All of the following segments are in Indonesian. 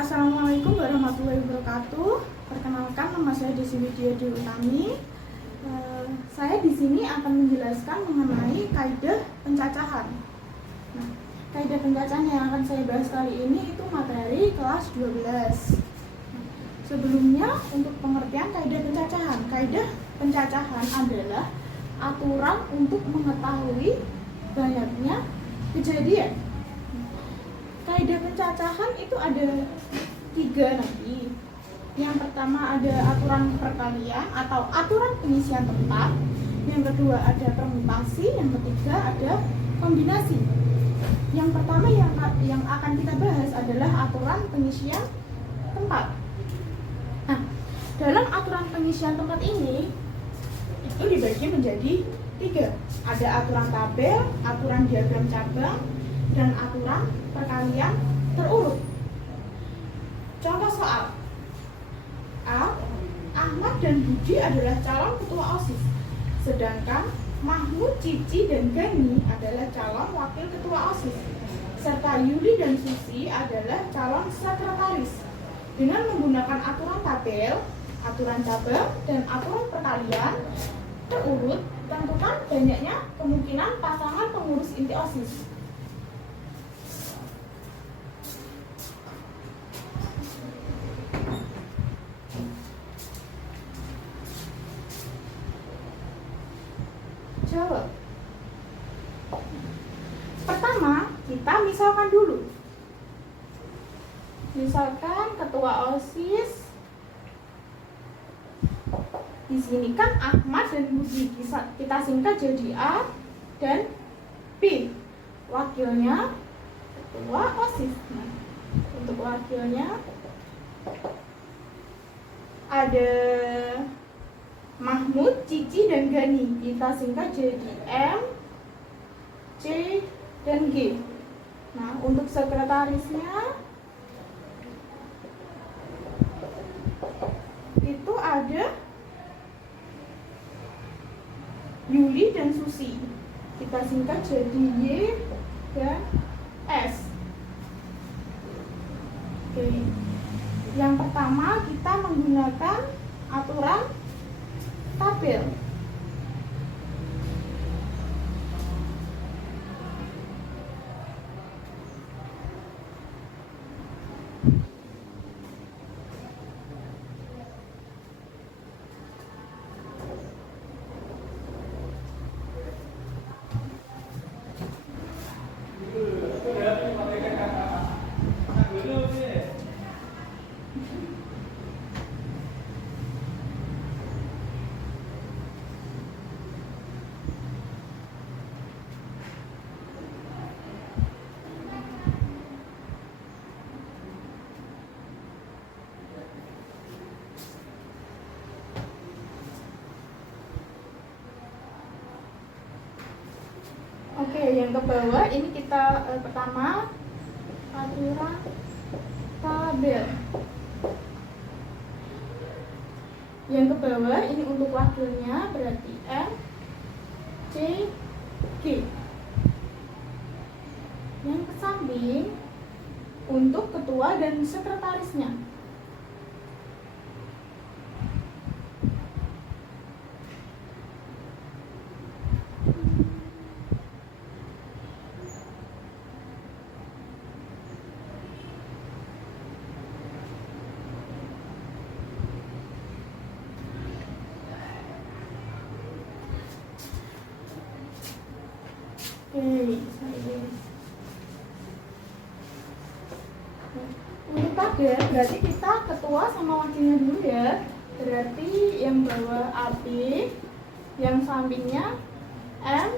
Assalamualaikum warahmatullahi wabarakatuh. Perkenalkan, nama saya Desi Widya Dewi Utami. Saya di sini akan menjelaskan mengenai kaidah pencacahan. Nah, kaidah pencacahan yang akan saya bahas kali ini itu materi kelas 12. Sebelumnya, untuk pengertian kaidah pencacahan. Kaidah pencacahan adalah aturan untuk mengetahui banyaknya kejadian. Kaidah pencacahan itu ada 3 nanti. Yang pertama ada aturan perkalian atau aturan pengisian tempat. Yang kedua ada permutasi. Yang ketiga ada kombinasi. Yang pertama yang akan kita bahas adalah aturan pengisian tempat. Nah, dalam aturan pengisian tempat ini itu dibagi menjadi 3. Ada aturan tabel, aturan diagram cabang, dan aturan perkalian terurut. Contoh soal A. Ahmad dan Budi adalah calon ketua OSIS, sedangkan Mahmud, Cici, dan Gani adalah calon wakil ketua OSIS, serta Yuli dan Susi adalah calon sekretaris. Dengan menggunakan aturan tabel, aturan cabang, dan aturan perkalian terurut, tentukan banyaknya kemungkinan pasangan pengurus inti OSIS. Jawab. Pertama, kita misalkan dulu. Misalkan ketua OSIS di sini kan Ahmad dan Budi, kita singkat jadi A dan B. Wakilnya ketua OSIS. Nah, untuk wakilnya ada Mahmud, Cici, dan Gani, kita singkat jadi M, C, dan G. Nah, untuk sekretarisnya itu ada Yuli dan Susi, kita singkat jadi Y dan S. Oke. Yang pertama kita menggunakan aturan tabel. Oke, yang ke bawah ini kita pertama aturan tabel. Yang ke bawah ini untuk wakilnya berarti M, C, G. Yang ke samping untuk ketua dan sekretarisnya. Untuk tabel berarti kita ketua sama wakilnya dulu ya. Berarti yang bawah AB, yang sampingnya M,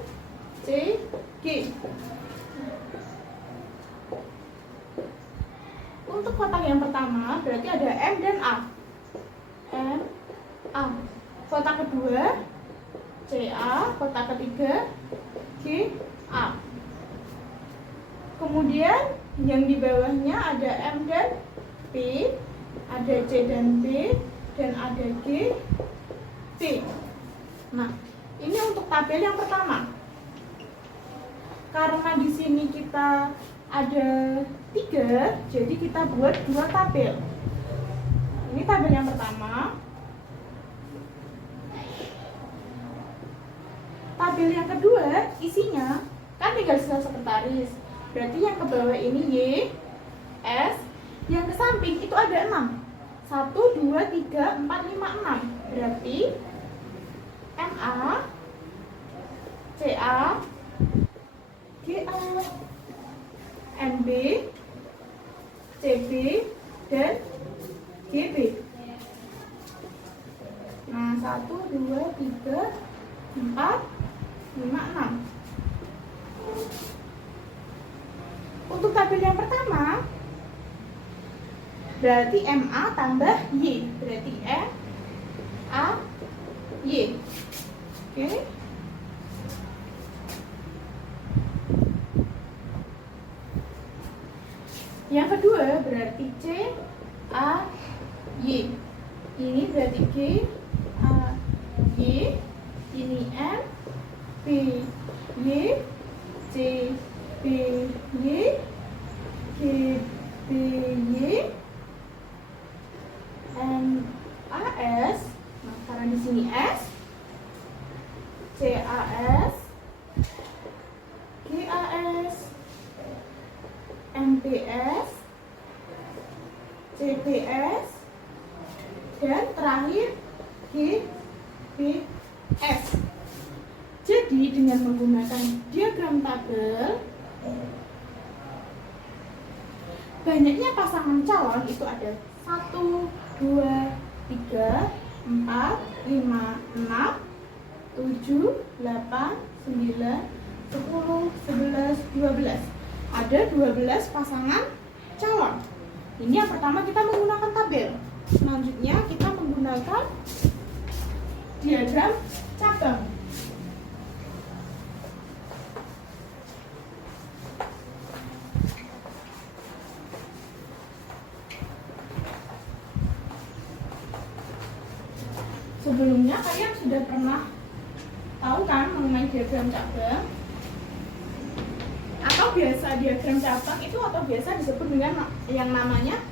C, G. Untuk kotak yang pertama berarti ada M dan A. M, A. Kotak kedua CA, kotak ketiga G, A. Kemudian yang di bawahnya ada M dan P, ada C dan B, dan ada G, T. Nah, ini untuk tabel yang pertama. Karena di sini kita ada 3, jadi kita buat 2 tabel. Ini tabel yang pertama. Tabel yang kedua isinya kan tinggal sisa sekretaris. Berarti yang ke bawah ini Y, S, yang ke samping itu ada 6. 1, 2, 3, 4, 5, 6. Berarti MA, CA, GA, MB, CB, dan GB. Nah, 1, 2, 3, 4, 5, 6. Untuk tabel yang pertama, berarti MA tambah Y, berarti M, A, Y. Oke. Yang kedua berarti C, A, Y. Ini berarti G, A, Y. Ini M, P, Y, C, P, Y, G, P, Y, M, A, S. Nah, karena di sini S, C, A, S, G, A, S, M, P, S, C, P, S, dan terakhir G, P, S. Jadi dengan menggunakan diagram tabel, banyaknya pasangan calon itu ada 1, 2, 3, 4, 5, 6, 7, 8, 9, 10, 11, 12. Ada 12 pasangan calon. Ini yang pertama kita menggunakan tabel. Selanjutnya kita menggunakan diagram cabang. Sebelumnya kalian sudah pernah tahu kan mengenai diagram cabang? Atau biasa diagram cabang itu atau biasa disebut dengan yang namanya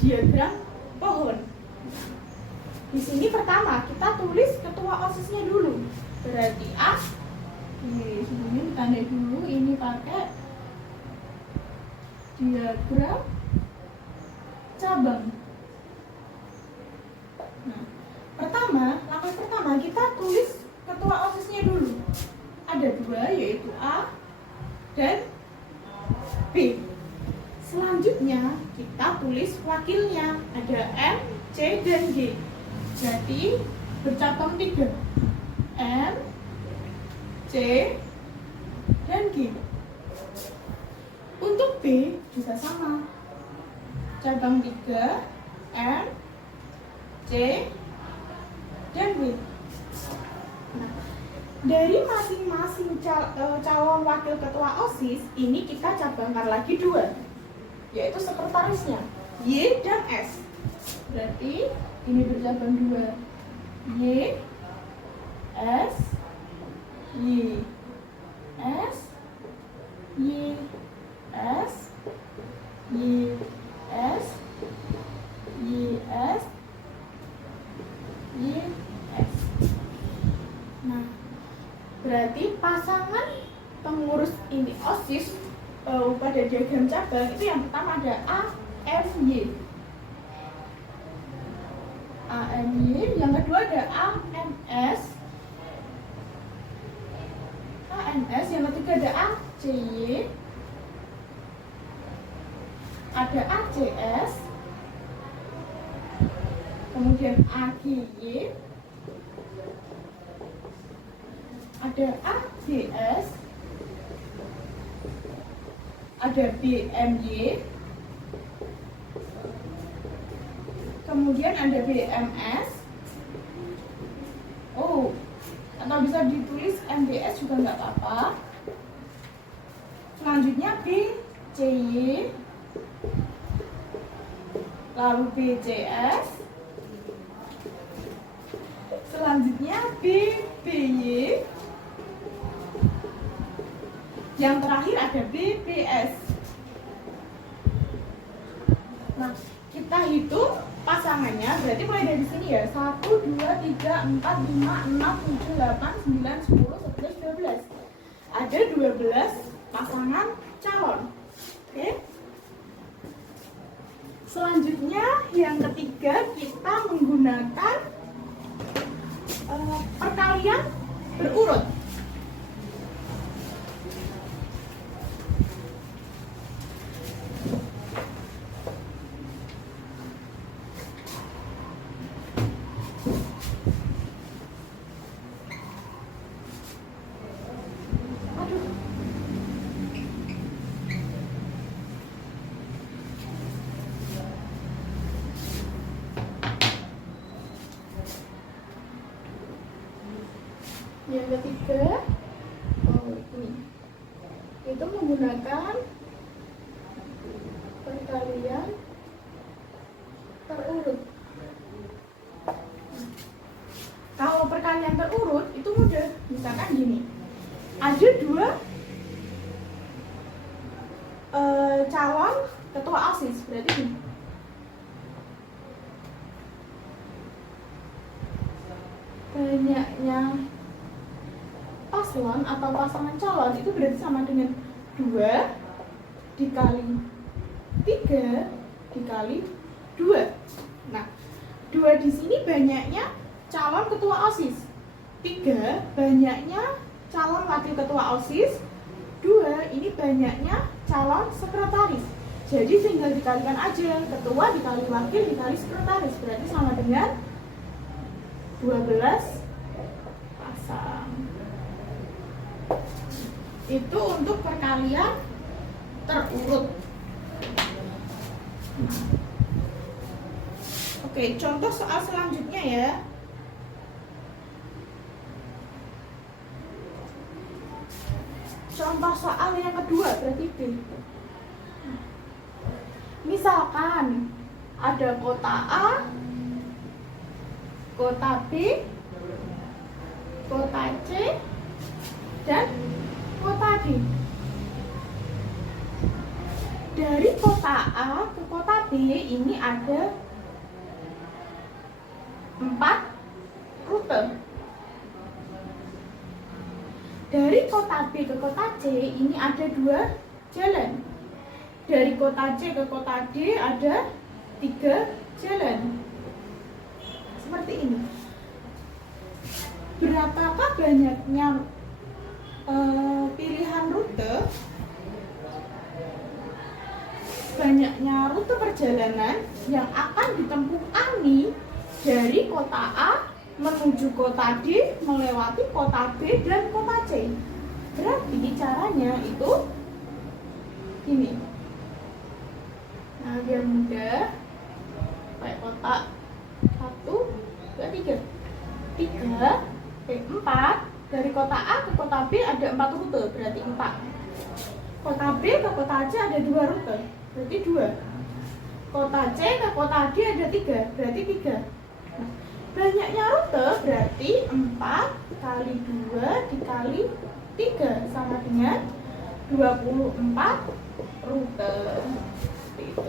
diagram pohon. Di sini pertama kita tulis ketua OSIS-nya dulu. Berarti A. Di sini ditandai dulu, ini pakai diagram cabang. Nah, langkah pertama kita tulis ketua OSIS-nya dulu. Ada 2, yaitu A dan B. Selanjutnya kita tulis wakilnya, ada M, C, dan G. Jadi bercabang 3, M, C, dan G. Untuk B juga sama, cabang 3, M, C, dan B. Nah, dari masing-masing calon wakil ketua OSIS ini kita cabangkan lagi 2, yaitu sekretarisnya Y dan S. Berarti ini bercabang 2, Y, S, Y, S, Y, S, Y, S, Y, S, Y, S. Nah, berarti pasangan pengurus ini OSIS pada diagram cabang itu yang pertama ada A, M, Y. A, M, Y. Yang kedua ada A, M, S. A, M, S. Yang ketiga ada A, C, Y. Ada A, C, S. Kemudian A, G, Y. Ada A, B, S. Ada B, M, Y. Kemudian ada B, M, S. Oh, atau bisa ditulis M, B, S juga nggak apa-apa. Selanjutnya B, C, Y. Lalu B, C, S. Selanjutnya B, B, Y. Yang terakhir ada B, B, S. Nah, kita hitung pasangannya, berarti mulai dari sini ya. 1, 2, 3, 4, 5, 6, 7, 8, 9, 10, 11, 12. Ada 12 pasangan calon. Oke. Selanjutnya yang ketiga, kita menggunakan perkalian berurut. Yang ketiga, ini itu menggunakan perkalian terurut. Kalau perkalian terurut itu mudah, misalkan gini, ada dua calon ketua OSIS, berarti gini. Banyaknya paslon atau pasangan calon itu berarti sama dengan 2 dikali 3 dikali 2. Nah, 2 di sini banyaknya calon ketua OSIS, 3 banyaknya calon wakil ketua OSIS, 2 ini banyaknya calon sekretaris. Jadi tinggal dikalikan aja, ketua dikali wakil dikali sekretaris, berarti sama dengan 12 pasang. Itu untuk perkalian terurut. Oke, contoh soal selanjutnya ya. Contoh soal yang kedua berarti B. Misalkan ada kota A, kota B, kota C, dan kota D. Dari kota A ke kota B ini ada 4 rute. Dari kota B ke kota C ini ada 2 jalan. Dari kota C ke kota D ada 3 jalan. Seperti ini. Berapakah banyaknya pilihan rute? Banyaknya rute perjalanan yang akan ditempuh Ani dari kota A menuju kota D, melewati kota B dan kota C. Berarti caranya itu ini. Nah, biar mudah, kayak kotak 1, 2, 3. 4 dari kota A ke kota B ada 4 rute, berarti 4. Kota B ke kota C ada 2 rute, berarti 2. Kota C ke kota D ada 3, berarti 3. Nah, banyaknya rute berarti 4 kali 2 dikali 3 sama dengan 24 rute. Seperti itu.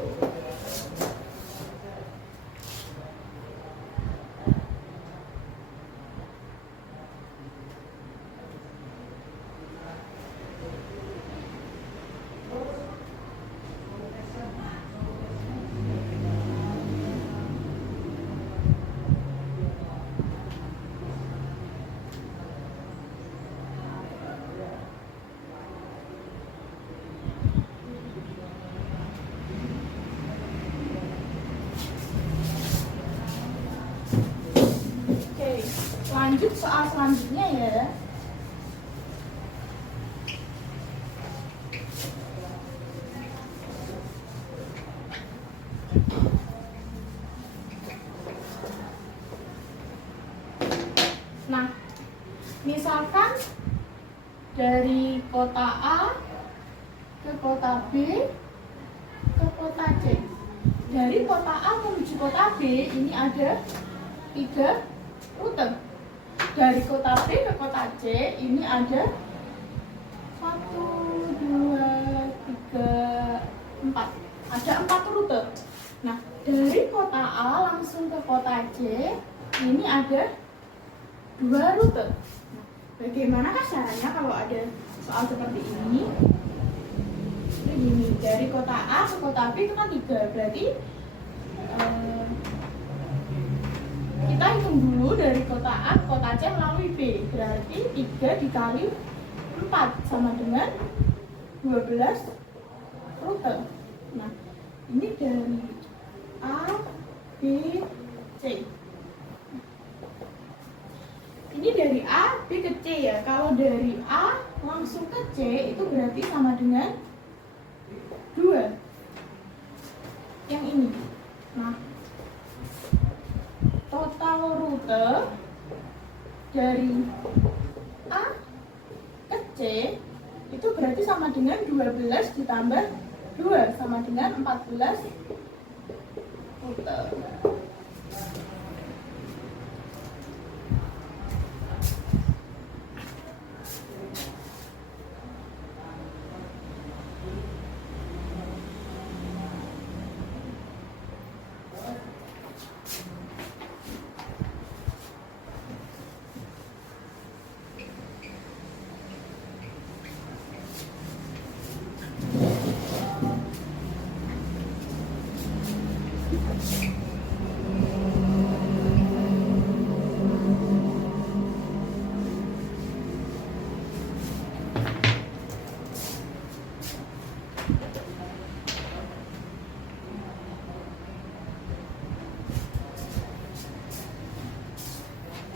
Lanjut soal selanjutnya ya. Nah, misalkan dari kota A ke kota B ke kota C. Dari kota A menuju kota B ini ada 3 rute. Dari kota B ke kota C ini ada 1, 2, 3, 4. Ada 4 rute. Nah, dari kota A langsung ke kota C, ini ada 2 rute. Nah, bagaimanakah caranya kalau ada soal seperti ini? Ini gini, dari kota A ke kota B itu kan 3, berarti kita hitung dulu dari kota A ke kota C melalui B, berarti 3 dikali 4 sama dengan 12 rute. Nah, ini dari A, B, C. Ini dari A, B ke C ya. Kalau dari A langsung ke C itu berarti sama dengan 2. Yang ini. Nah, total rute dari A ke C itu berarti sama dengan 12 ditambah 2 sama dengan 14 rute.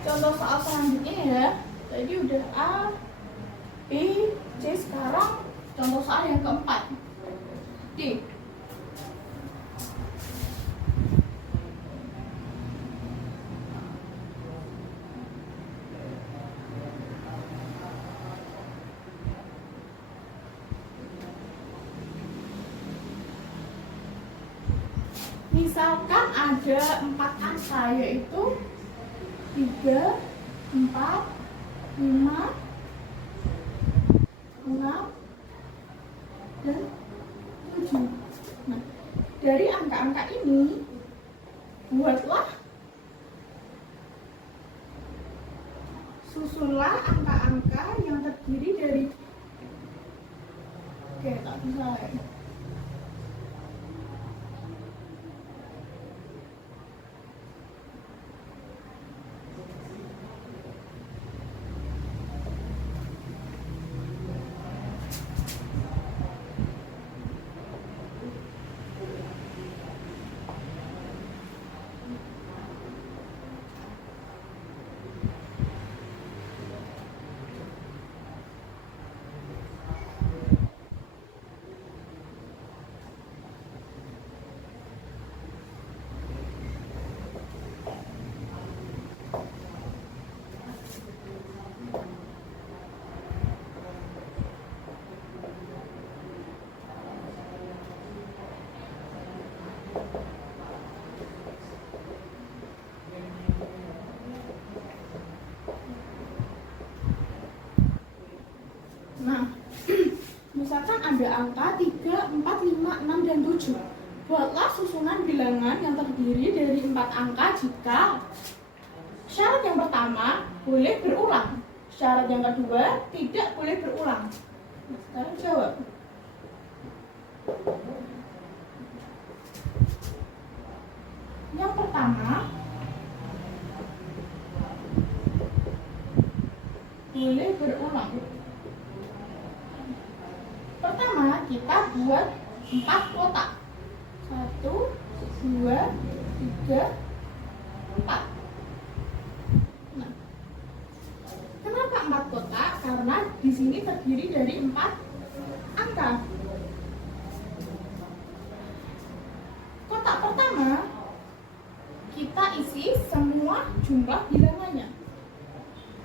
Contoh soal selanjutnya ya, tadi udah A, B, C, sekarang contoh soal yang keempat, D. Misalkan ada 4 angka, yaitu 3, 4, 5, 6, dan 7. Nah, dari angka-angka ini buatlah, susunlah angka-angka yang terdiri dari, oke tak bisa ya. Nah, misalkan ada angka 3, 4, 5, 6, dan 7. Buatlah susunan bilangan yang terdiri dari 4 angka jika syarat yang pertama boleh berulang, syarat yang kedua tidak boleh berulang. Nah, sekarang jawab. Yang pertama boleh berulang. Pertama, kita buat 4 kotak. 1, 2, 3, 4. Nah, kenapa 4 kotak? Karena di sini terdiri dari 4 angka. Kotak pertama kita isi semua jumlah bilangannya,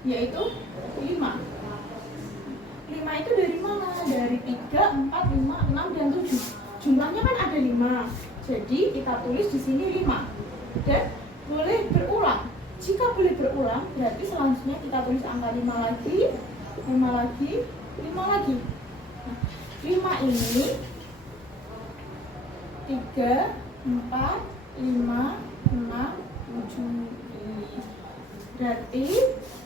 yaitu 5. 5 itu dari mana? Dari 3, 4, 5, 6, dan 7. Jumlahnya kan ada 5. Jadi kita tulis di sini 5. Dan boleh berulang. Jika boleh berulang, berarti selanjutnya kita tulis angka 5 lagi, 5 lagi, 5 lagi. Nah, 5 ini 3, 4, 5, 6, 7. Berarti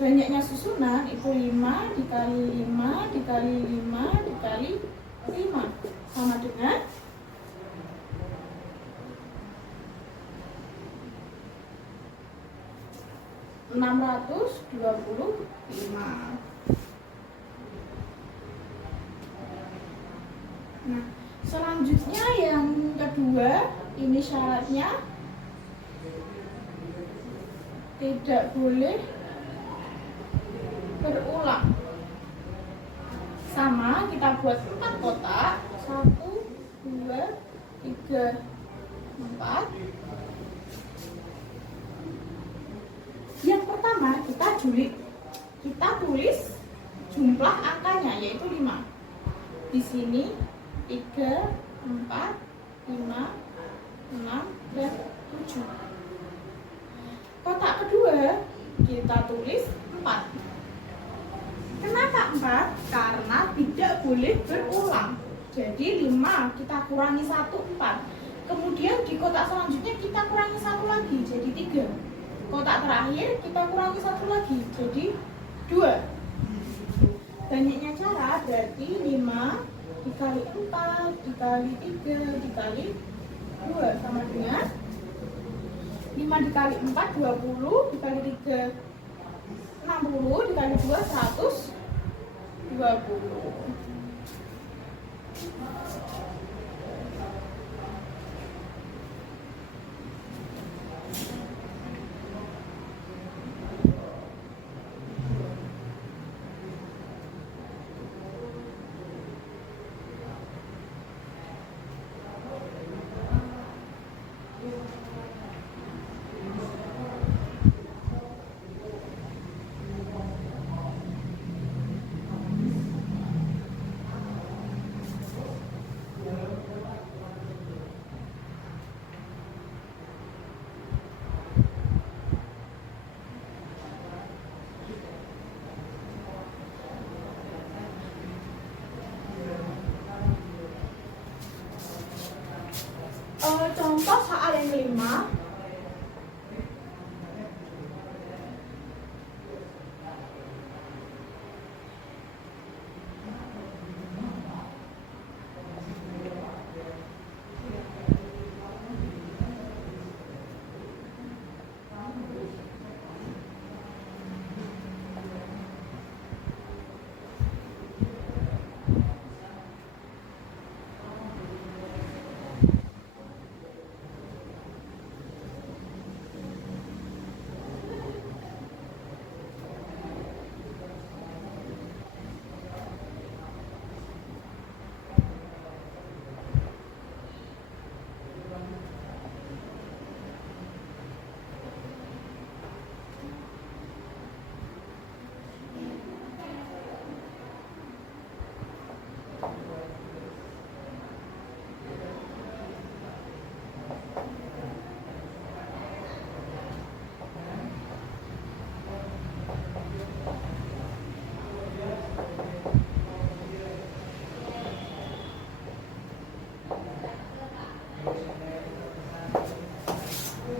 banyaknya susunan itu 5 dikali 5 dikali 5 dikali 5 sama dengan 625. Nah, selanjutnya yang kedua, ini syaratnya tidak boleh berulang. Sama, kita buat 4 kotak. 1, 2, 3, 4. Yang pertama kita tulis jumlah angkanya, yaitu 5. Di sini 3, 4, 5, 6, dan 7. Kotak kedua kita tulis 4. Kenapa 4? Karena tidak boleh berulang. Jadi 5 kita kurangi 1, 4. Kemudian di kotak selanjutnya kita kurangi 1 lagi, jadi 3. Kotak terakhir kita kurangi 1 lagi, jadi 2. Banyaknya cara berarti 5 dikali 4 dikali 3 dikali 2 sama dengan 5 dikali 4 20 dikali 3 60 dikali 2 120. Contoh soal yang kelima.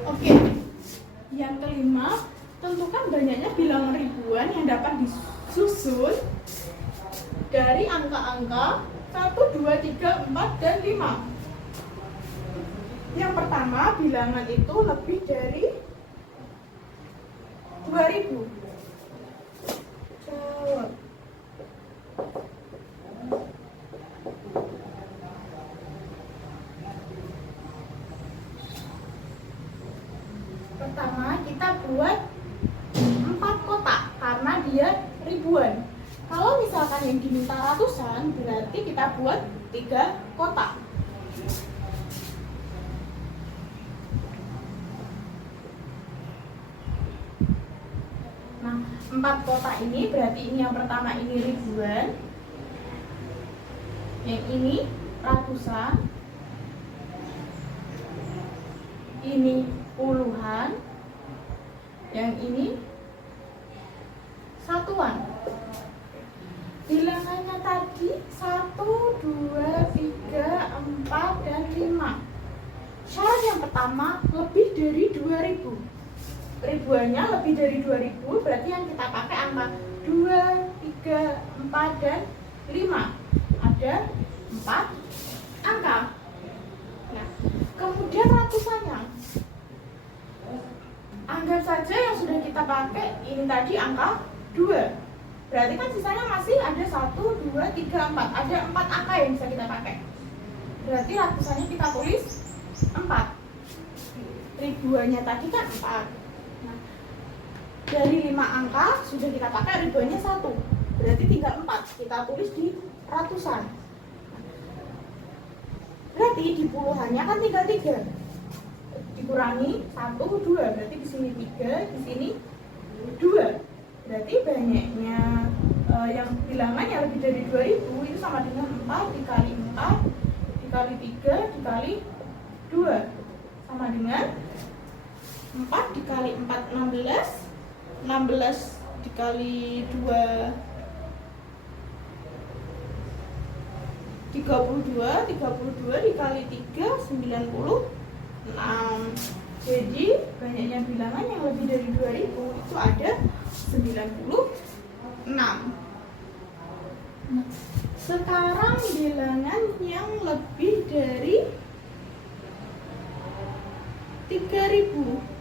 Oke, yang kelima, tentukan banyaknya bilangan ribuan yang dapat disusun dari angka-angka 1, 2, 3, 4, dan 5. Yang pertama, bilangan itu lebih dari 2000. Jawab. Pertama, kita buat 4 kotak karena dia ribuan. Kalau misalkan yang diminta ratusan, berarti kita buat 3 kotak. Nah, 4 kotak ini berarti ini yang pertama ini ribuan, yang ini ratusan, ini puluhan, yang ini satuan. Bilangannya tadi 1, 2, 3, 4, dan 5. Syarat yang pertama lebih dari 2000. Ribuannya lebih dari 2000, berarti yang kita pakai angka 2, 3, 4, dan 5. Ada 4 angka. Nah, kemudian ratusannya. Anggap saja yang sudah kita pakai ini tadi angka 2. Berarti kan sisanya masih ada 1, 2, 3, 4. Ada 4 angka yang bisa kita pakai. Berarti ratusannya kita tulis 4. Ribuannya tadi kan 4. Nah, dari 5 angka sudah kita pakai ribuannya 1. Berarti tinggal 4. Kita tulis di ratusan. Berarti di puluhannya kan tinggal 3. Dikurangi 1, 2. Berarti di sini 3, di sini 2. Berarti banyaknya yang bilangan yang lebih dari 2000 itu sama dengan 4 dikali 4 dikali 3 dikali 2 sama dengan 4 dikali 4 16, 16 dikali 2 32, 32 dikali 3 96. Jadi banyaknya bilangan yang lebih dari 2000 itu ada 96. Sekarang bilangan yang lebih dari 3000.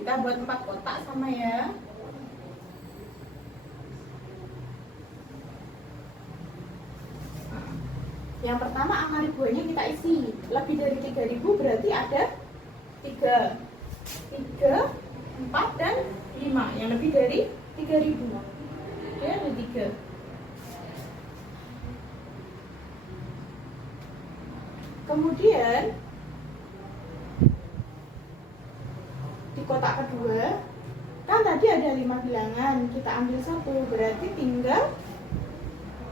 Kita buat 4 kotak sama ya. Yang pertama angka ribuannya kita isi. Lebih dari 3000 berarti ada 3, 4, dan 5. Yang lebih dari 3000. Ya, ada 3. Kemudian di kotak kedua kan tadi ada 5 bilangan, kita ambil 1, berarti tinggal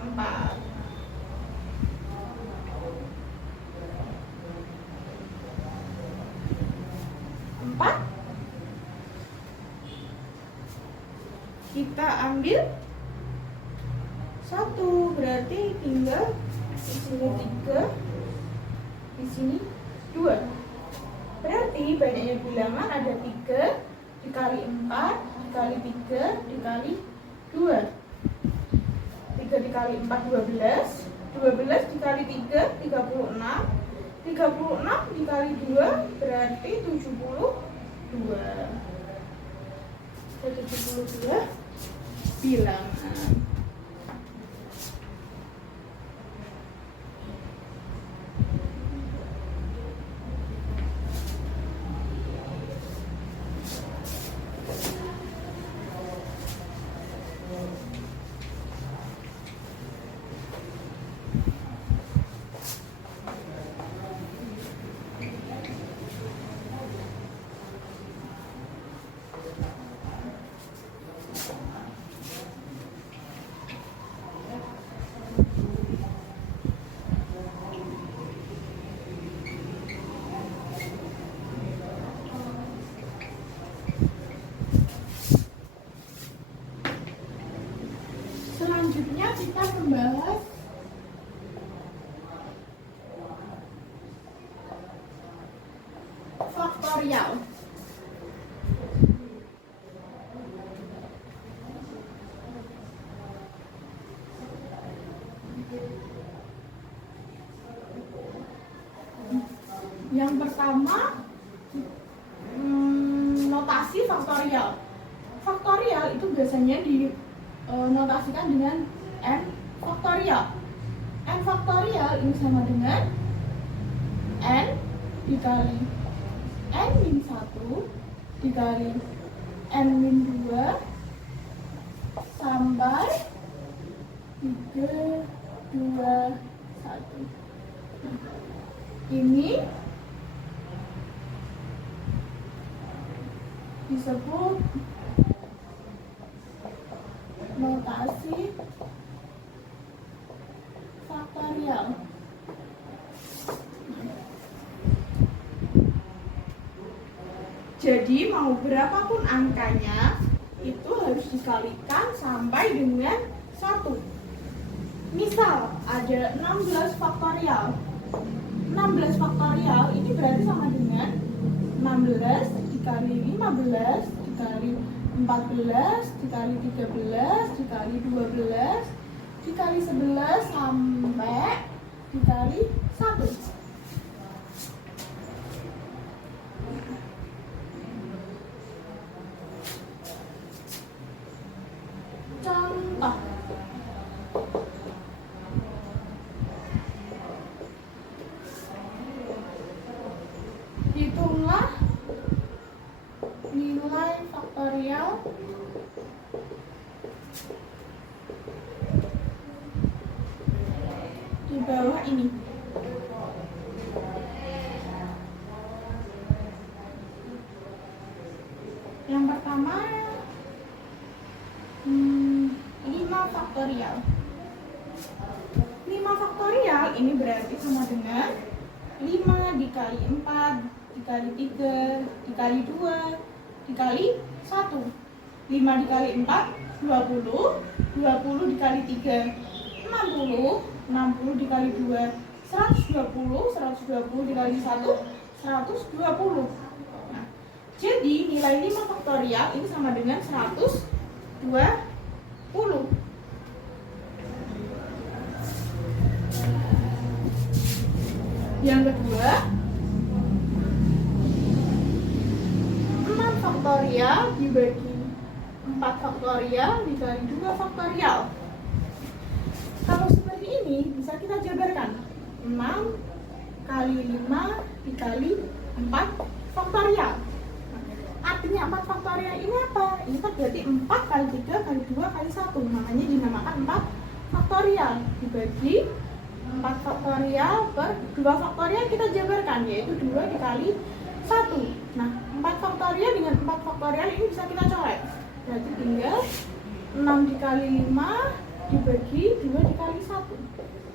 4. Kita ambil 1, berarti tinggal di sini 3, di sini 2. Berarti banyaknya bilangan ada 3 dikali 4 dikali 3 dikali 2. 3 dikali 4 12, 12 dikali 3 36, 36 dikali 2 berarti 72. 72 bilangan. Selanjutnya kita membahas faktorial. Yang pertama notasi faktorial. Faktorial itu biasanya dinotasikan dengan n faktorial. N faktorial ini sama dengan n dikali n min 1 dikali n min 2 sampai 3, 2, 1. Ini disebut notasi faktorial. Jadi mau berapapun angkanya itu harus dikalikan sampai dengan 1. Misal ada 16 faktorial. 16 faktorial ini berarti sama dengan 16 dikali 15 dikali 14 dikali 13 dikali 12 dikali 11 sampai dikali 1. Contoh, hitunglah nilai faktorial di bawah ini. Yang pertama 5 faktorial. 5 faktorial ini berarti sama dengan 5 dikali 4 dikali 3 dikali 2 dikali 1. 5 dikali 4 20, 20 dikali 3 60, 60 dikali 2 120, 120 dikali 1 120. Nah, jadi nilai 5 faktorial ini sama dengan 120. Yang kedua 6 faktorial dibagi 4 faktorial dikali 2 faktorial. Kalau seperti ini bisa kita jabarkan 6 kali 5 dikali 4 faktorial. Artinya 4 faktorial ini apa? Ini kan berarti 4 kali 3 kali 2 kali 1. Namanya dinamakan 4 faktorial dibagi 4 faktorial per 2 faktorial kita jabarkan, yaitu 2 dikali 1. Nah, 4 faktorial dengan 4 faktorial ini bisa kita coret. Berarti tinggal 6 dikali 5 dibagi 2 dikali 1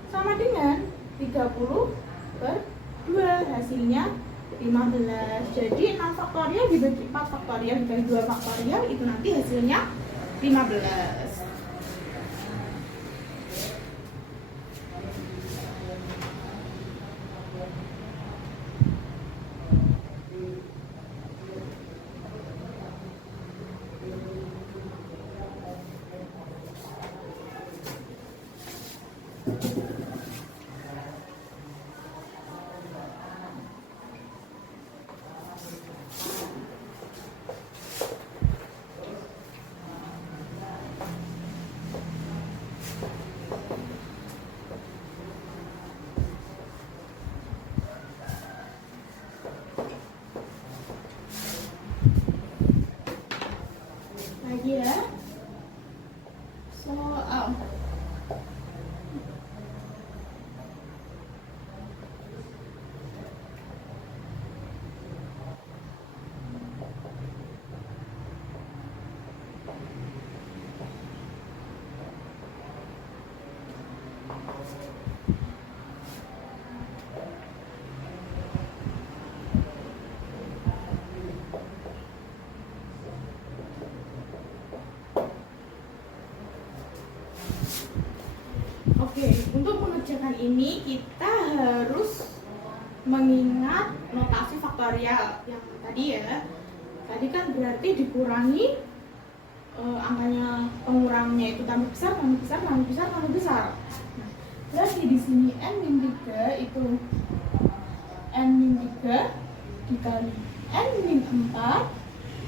sama dengan 30 per 2, hasilnya 15. Jadi 6 faktorial dibagi 4 faktorial dikali 2 faktorial itu nanti hasilnya 15. Lagi ya, soal Oke, untuk mengerjakan ini kita harus mengingat notasi faktorial yang tadi ya. Tadi kan berarti dikurangi angkanya pengurangnya itu tambah besar, tambah besar, tambah besar, tambah besar. Nah, berarti di sini n-3 itu n-3 dikali n-4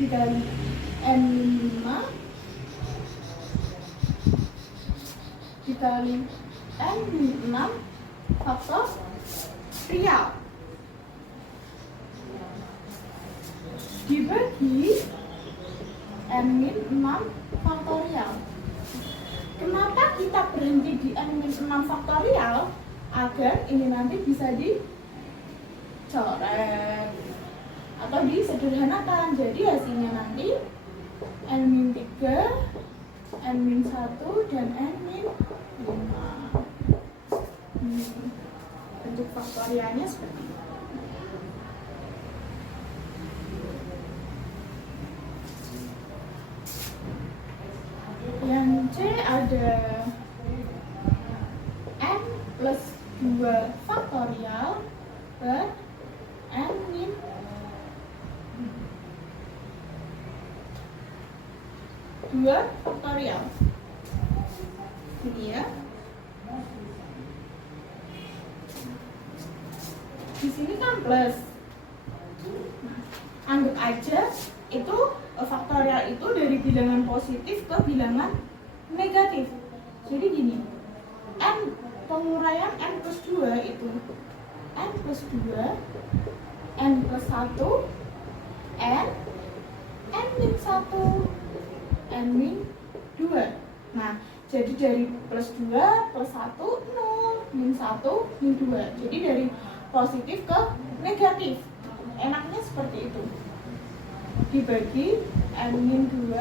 dikali n-5 dikali n-6 faktorial dibagi n-6 faktorial. Kenapa kita berhenti di n-6 faktorial? Agar ini nanti bisa dicoret atau disederhanakan. Jadi hasilnya nanti n-3, n-1 dan n-5. Bentuk faktorialnya seperti ini. ada n plus 2 faktorial per n min 2 faktorial. Ini ya. Di sini kan plus. Nah, anggap aja itu faktorial itu dari bilangan positif ke bilangan negatif. Jadi gini, n penguraian n plus 2 itu n plus 2, n plus 1, n min 1, n min 2. Nah, jadi dari plus 2, plus 1, 0, min 1, min 2. Jadi dari positif ke negatif. Enaknya seperti itu. Dibagi n min 2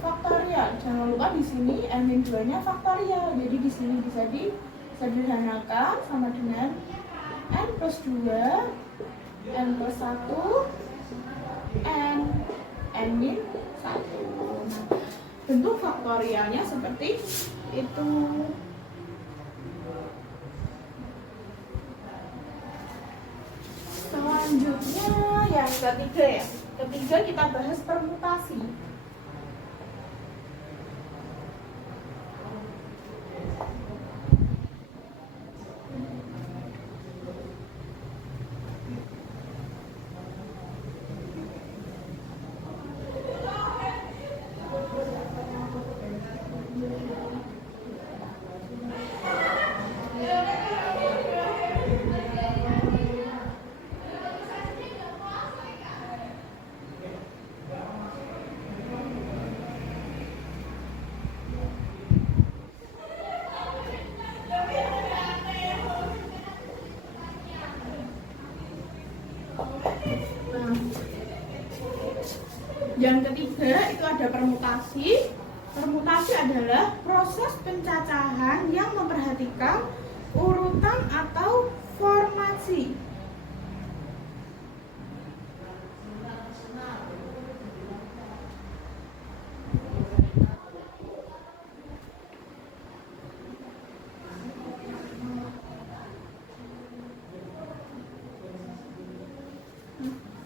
faktorial. Jangan lupa di sini n min 2-nya faktorial. Jadi di sini bisa disederhanakan sama dengan n plus 2, n plus 1, n min 1. Nah, bentuk faktorialnya seperti itu. Selanjutnya yang ketiga ya. Ketiga kita bahas permutasi. Yang ketiga itu ada permutasi. Permutasi adalah proses pencacahan yang memperhatikan urutan atau formasi.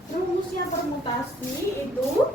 Rumusnya permutasi itu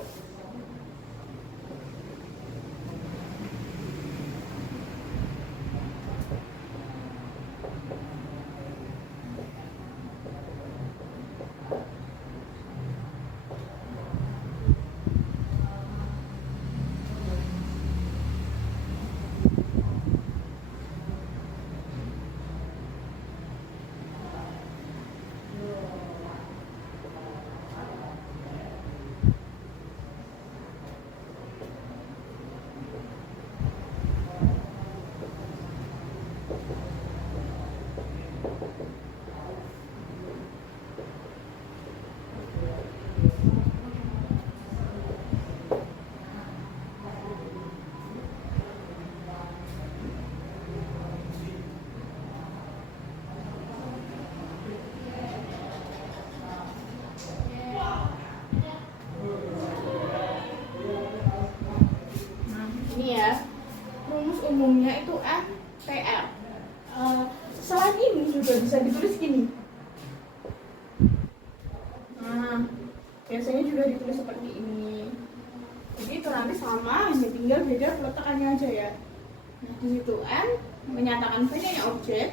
umumnya itu NPL. Selain ini juga bisa ditulis gini. Nah, biasanya juga ditulis seperti ini. Jadi itu nanti sama, hanya tinggal beda peletakannya aja ya. Nah, di situ N menyatakan banyaknya objek,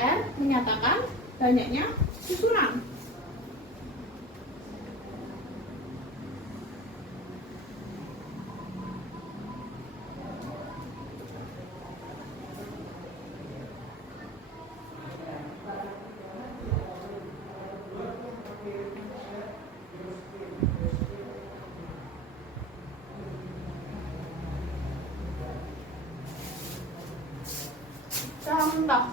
R menyatakan banyaknya susunan. Contoh,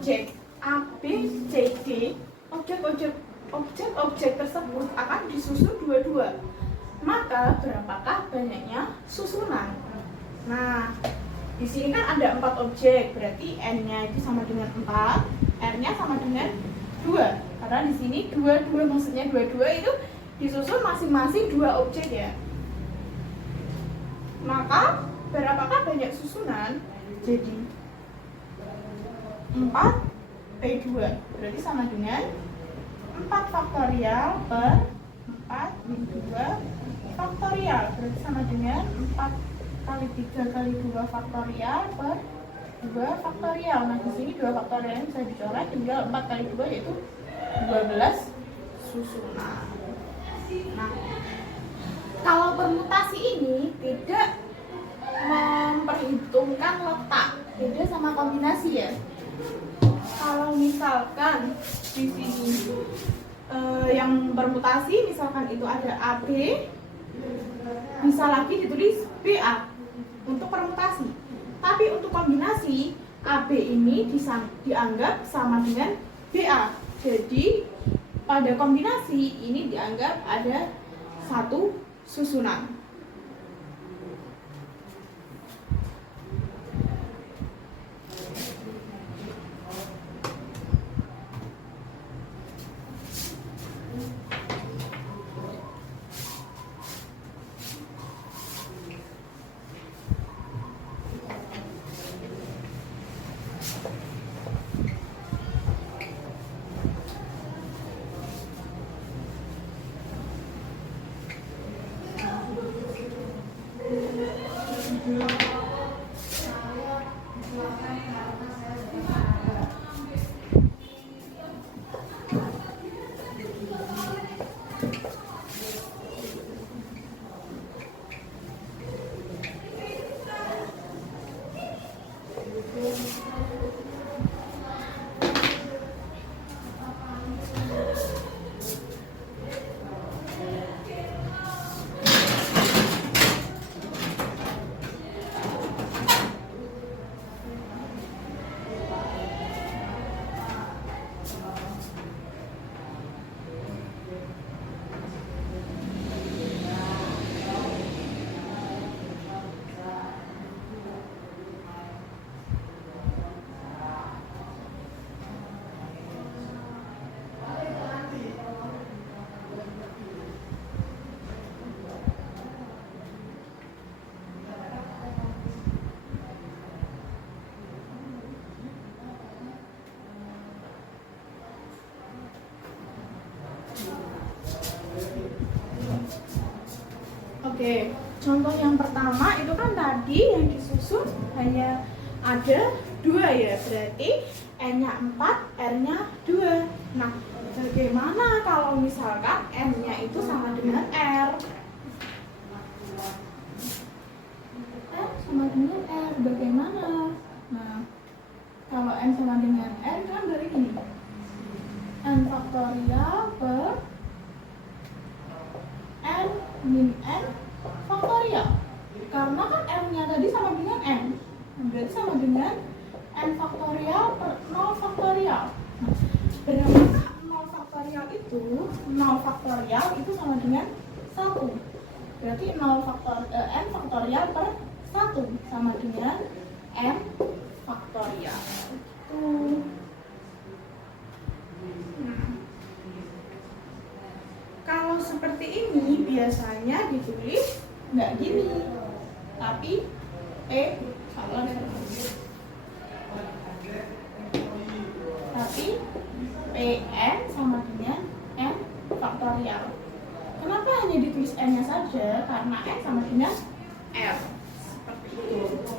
objek A, B, C, D, objek tersebut akan disusun dua-dua. Maka berapakah banyaknya susunan? Nah, di sini kan ada 4 objek, berarti N-nya itu sama dengan 4, R-nya sama dengan 2. Karena di sini dua-dua, maksudnya dua-dua itu disusun masing-masing 2 objek ya. Maka berapakah banyak susunan? Jadi 4 P2 berarti sama dengan 4 faktorial per 4 min 2 faktorial berarti sama dengan 4 kali 3 kali 2 faktorial per 2 faktorial. Nah, di sini 2 faktorial yang bisa dicoret, tinggal 4 kali 2 yaitu 12 susunan. Nah, kalau permutasi ini tidak memperhitungkan letak, beda sama kombinasi ya. Kalau misalkan di sini yang permutasi misalkan itu ada AB, bisa lagi ditulis BA untuk permutasi. Tapi untuk kombinasi, AB ini dianggap sama dengan BA. Jadi pada kombinasi ini dianggap ada satu susunan. Oke, contoh yang pertama itu kan tadi yang disusun hanya ada 2 ya, berarti N-nya 4, R-nya 2. Nah, bagaimana kalau misalkan N-nya itu sama dengan R? N sama dengan R, bagaimana? Nah, kalau N sama dengan R kan dari ini N faktorial per N min N faktorial. Karena kan R-nya tadi sama dengan N, berarti sama dengan N faktorial per 0 faktorial. Nah, berapakah 0 faktorial itu? 0 faktorial itu sama dengan 1. Berarti N faktorial per 1 sama dengan N faktorial. Kalau seperti ini biasanya ditulis nggak gini, tapi tapi Pn sama dengan N faktorial. Kenapa hanya ditulis N-nya saja? Karena N sama dengan R. Seperti itu.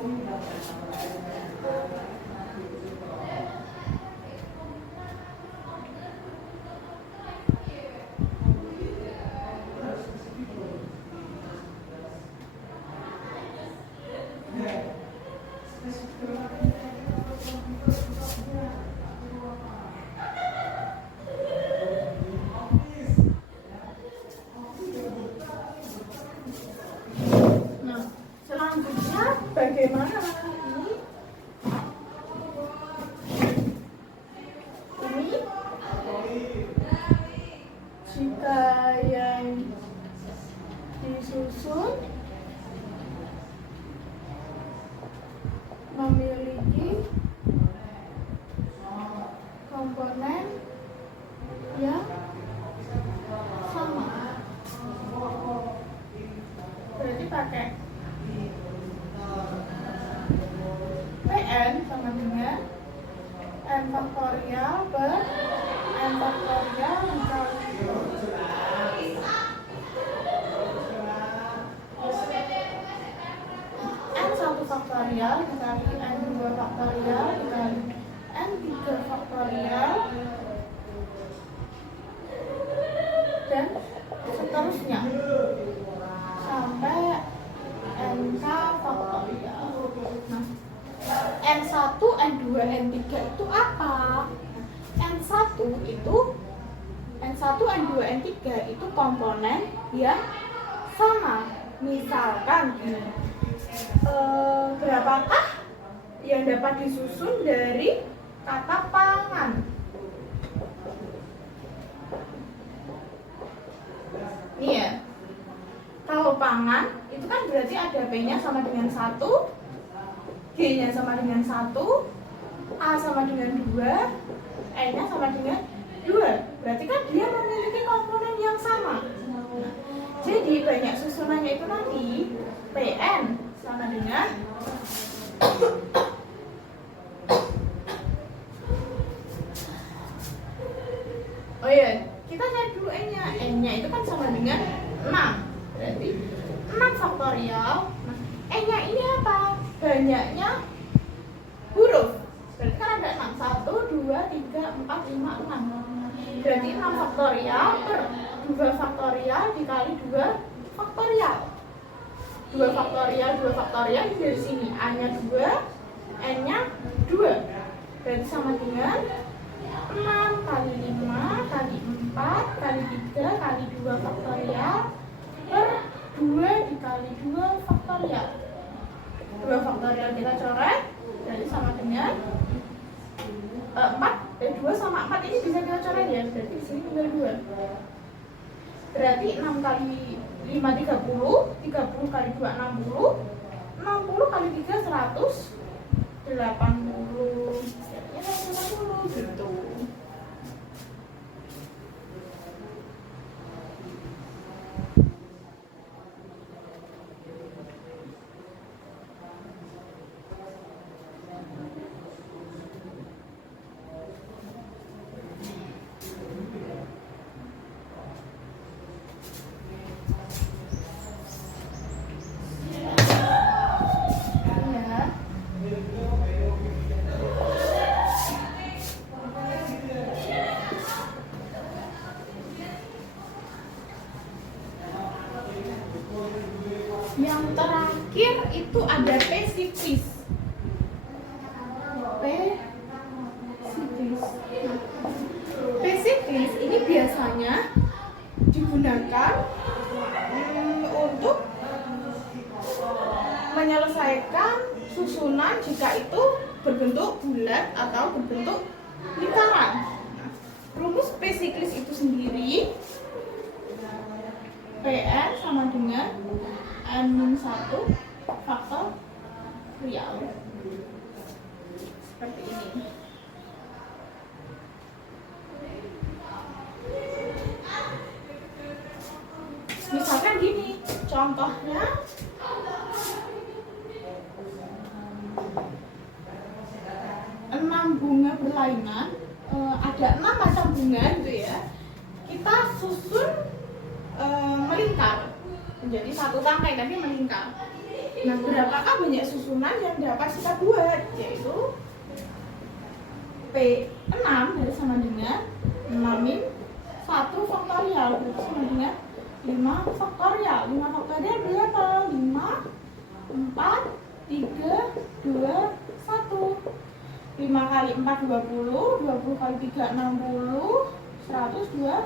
Bagaimana ini? susun memiliki komponen yang sama. Berarti pakai Pn sama dengan n faktorial per n faktorial dikali n1 faktorial dikali n2 faktorial dikali n3 faktorial dan seterusnya sampai nk faktorial. Nah, N1, N2, N3 itu apa? N1, N2, N3 itu komponen yang sama. Misalkan berapakah yang dapat disusun dari kata pangan? Nih ya, kalau pangan itu kan berarti ada P-nya sama dengan 1, G-nya sama dengan 1, A sama dengan 2, E-nya sama dengan 2. Berarti kan dia memiliki komponen yang sama. Jadi banyak susunannya itu nanti Pn sama dengan oh iya, kita cari dulu N-nya. N-nya itu kan sama dengan 6. Berarti 6 faktorial. Nah, N-nya ini apa? Banyaknya huruf. Berarti kan ada 6. 1, 2, 3, 4, 5, 6. Berarti 6 faktorial per 2 faktorial dikali 2 faktorial. 2 faktorial ini dari sini. A-nya 2, N-nya 2. Berarti sama dengan 6 kali 5 kali 4 kali 3 kali 2 faktorial per 2 dikali 2 faktorial. 2 faktorial kita coret, jadi sama dengan 4. 2 sama 4 ini bisa kita coret ya, berarti di sini tinggal 2. Berarti 6 kali 5 30, 30 kali 2 60, 60 kali 3 100, 80. Ya 180 gitu. Yang terakhir itu ada P-siklis. P-siklis ini biasanya digunakan untuk menyelesaikan susunan jika itu berbentuk bulat atau berbentuk lingkaran. Rumus P-siklis itu sendiri Pn sama dengan N-1 faktorial. Seperti ini. Misalkan gini, contohnya bunga berlainan, ada 6 macam bunga gitu ya. Kita susun melingkar menjadi satu tangkai tapi melingkar. Nah, berapakah banyak susunan yang dapat kita buat? Yaitu P6 dari sama dengan 6 min 1 faktorial, berarti sama dengan 5 faktorial. 5 faktorial berapa? 5, 4, 3, 2, 1. 5 kali 4 20, 20 kali 3 60, 120.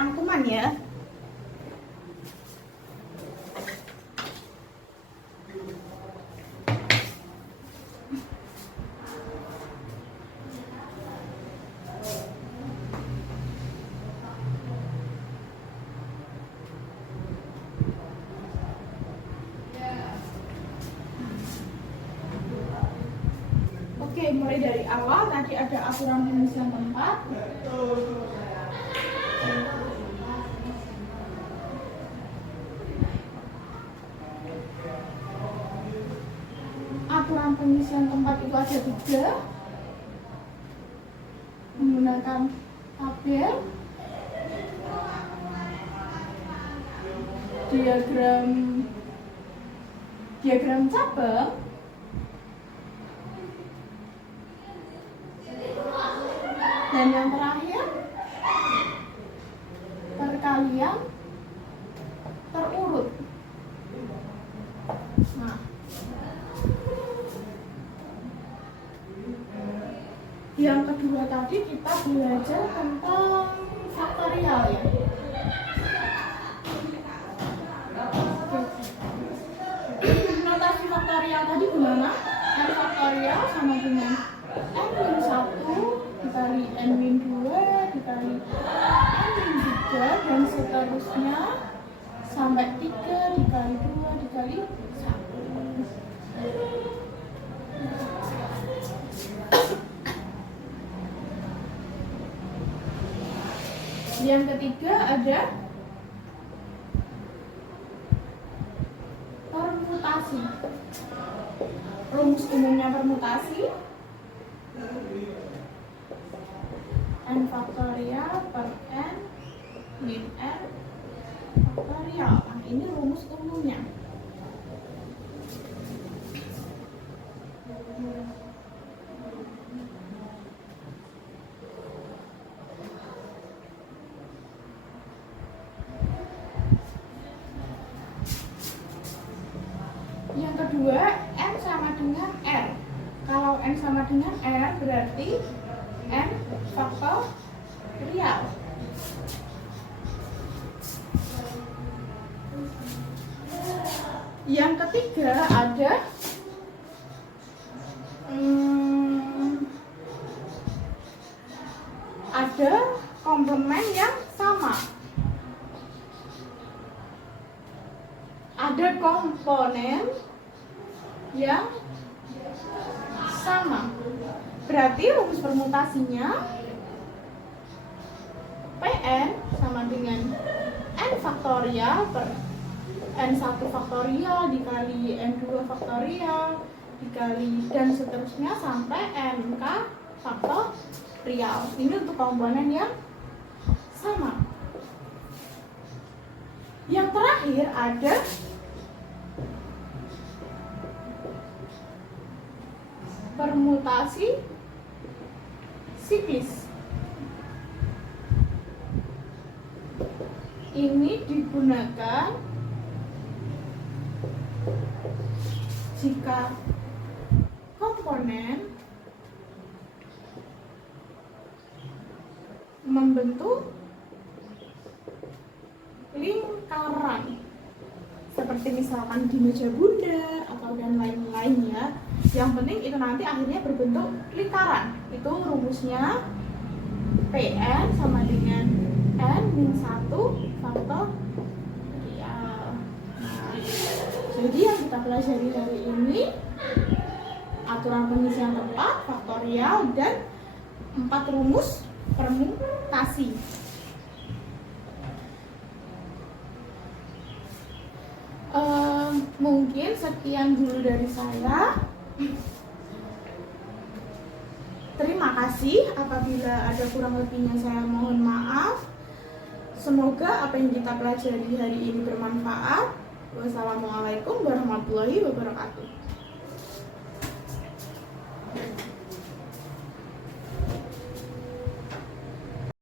rangkuman ya. Oke, mulai dari awal tadi ada aturan pengisian tempat. Aturan pengisian tempat itu ada 3, menggunakan tabel, diagram cabang, dan yang terakhir perkalian terurut. Nah, yang kedua tadi kita belajar tentang faktorial ya. Notasi faktorial tadi gimana? N faktorial sama dengan N-1 dikali N-2 dikali N-3 dan seterusnya sampai 3 dikali 2 dikali 1. Yang ketiga ada permutasi. Rumus umumnya permutasi N faktorial per N min N faktorial. Nah, ini rumus umumnya. Yang kedua, N sama dengan R. Kalau N sama dengan R berarti N faktorial. Yang ketiga ada komplement yang sama. Ada komponen yang sama. Berarti rumus permutasinya Pn sama dengan N faktorial per N1 faktorial dikali N2 faktorial dikali dan seterusnya sampai NK faktorial. Ini untuk komponen yang sama. Yang terakhir ada permutasi siklis. Ini digunakan jika komponen membentuk lingkaran seperti misalkan di meja bundar atau dan lain-lain ya. Yang penting itu nanti akhirnya berbentuk lingkaran. Itu rumusnya Pn sama dengan N-1 faktorial. Jadi yang kita pelajari hari ini aturan pengisian tempat, faktorial, dan 4 rumus permutasi. Mungkin sekian dulu dari saya. Terima kasih. Apabila ada kurang lebihnya saya mohon maaf. Semoga apa yang kita pelajari hari ini bermanfaat. Wassalamualaikum warahmatullahi wabarakatuh.